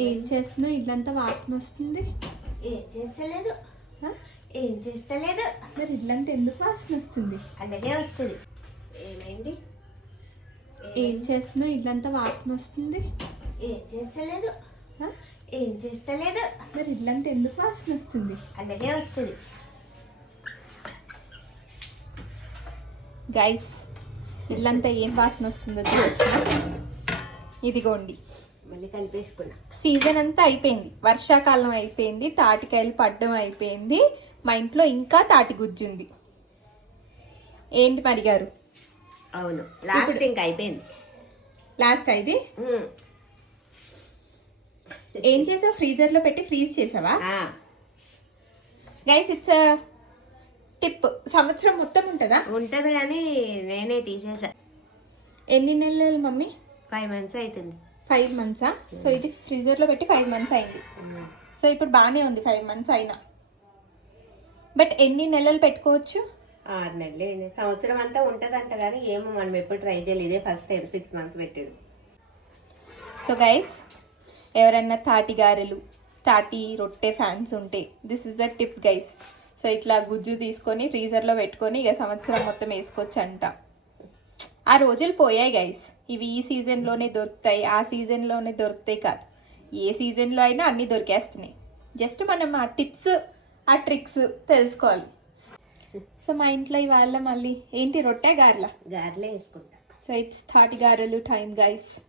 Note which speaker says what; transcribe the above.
Speaker 1: ఏం చేస్తున్నావు? ఇల్లంతా వాసన వస్తుంది.
Speaker 2: ఏం చేస్తలేదు? ఏం చేస్తలేదు.
Speaker 1: మరి ఇల్లంతా ఎందుకు వాసన వస్తుంది?
Speaker 2: అలాగే వస్తుంది. ఏమైంది?
Speaker 1: ఏం చేస్తున్నావు? ఇల్లంతా వాసన వస్తుంది.
Speaker 2: ఏం చేస్తలేదు? ఏం చేస్తలేదు.
Speaker 1: మరి ఇల్లంతా ఎందుకు వాసన వస్తుంది?
Speaker 2: అలాగే వస్తుంది.
Speaker 1: గైస్ ఇల్లంతా ఏం వాసన వస్తుందో ఇదిగోండి.
Speaker 2: మళ్ళీ కలిపేసుకున్నా.
Speaker 1: సీజన్ అంతా అయిపోయింది. వర్షాకాలం అయిపోయింది తాటికాయలు పడ్డం అయిపోయింది. మా ఇంట్లో ఇంకా తాటి గుజ్జుంది ఏంటి మరి గారు?
Speaker 2: అవును. లాస్ట్ ఇంకా అయిపోయింది.
Speaker 1: Last
Speaker 2: um.
Speaker 1: ఏం చేసావు? ఫ్రీజర్లో పెట్టి ఫ్రీజ్ చేసావా? గైస్ ఇట్స్ టిప్ సంవత్సరం మొత్తం ఉంటుందా?
Speaker 2: ఉంటది కానీ నేనే తీసేసా.
Speaker 1: ఎన్ని నెలలు మమ్మీ?
Speaker 2: ఫైవ్ మంత్స్ అవుతుంది.
Speaker 1: ఫైవ్ మంత్సా సో ఇది ఫ్రీజర్లో పెట్టి ఫైవ్ మంత్స్ అయింది. సో ఇప్పుడు బాగానే ఉంది ఫైవ్ మంత్స్ అయినా. బట్ ఎన్ని నెలలు పెట్టుకోవచ్చు?
Speaker 2: ఆరు నెలలు. సంవత్సరం అంతా ఉంటదంట కానీ ఏమో మనం ఎప్పుడు ట్రై చేయలేదు. ఇదే ఫస్ట్ టైం సిక్స్ మంత్స్ పెట్టాడు
Speaker 1: సో గైస్ ఎవరైనా తాటి గారెలు తాటి రొట్టె ఫ్యాన్స్ ఉంటే this is the tip guys so ఇట్లా గుజ్జు తీసుకొని ఫ్రీజర్లో పెట్టుకొని ఇక సంవత్సరం మొత్తం వేసుకోవచ్చు అంట ఆ రోజులు పోయాయి గైస్ ఇవి ఈ సీజన్లోనే దొరుకుతాయి ఆ సీజన్లోనే దొరుకుతాయి కాదు. ఏ సీజన్లో అయినా అన్నీ దొరికేస్తున్నాయి. జస్ట్ మనం ఆ టిప్స్ ఆ ట్రిక్స్ తెలుసుకోవాలి. సో మా ఇంట్లో ఇవాళ మళ్ళీ ఏంటి రొట్టె గారెలా?
Speaker 2: గారెలే వేసుకుంటా.
Speaker 1: సో ఇట్స్ తాటి గారెలు టైం గైస్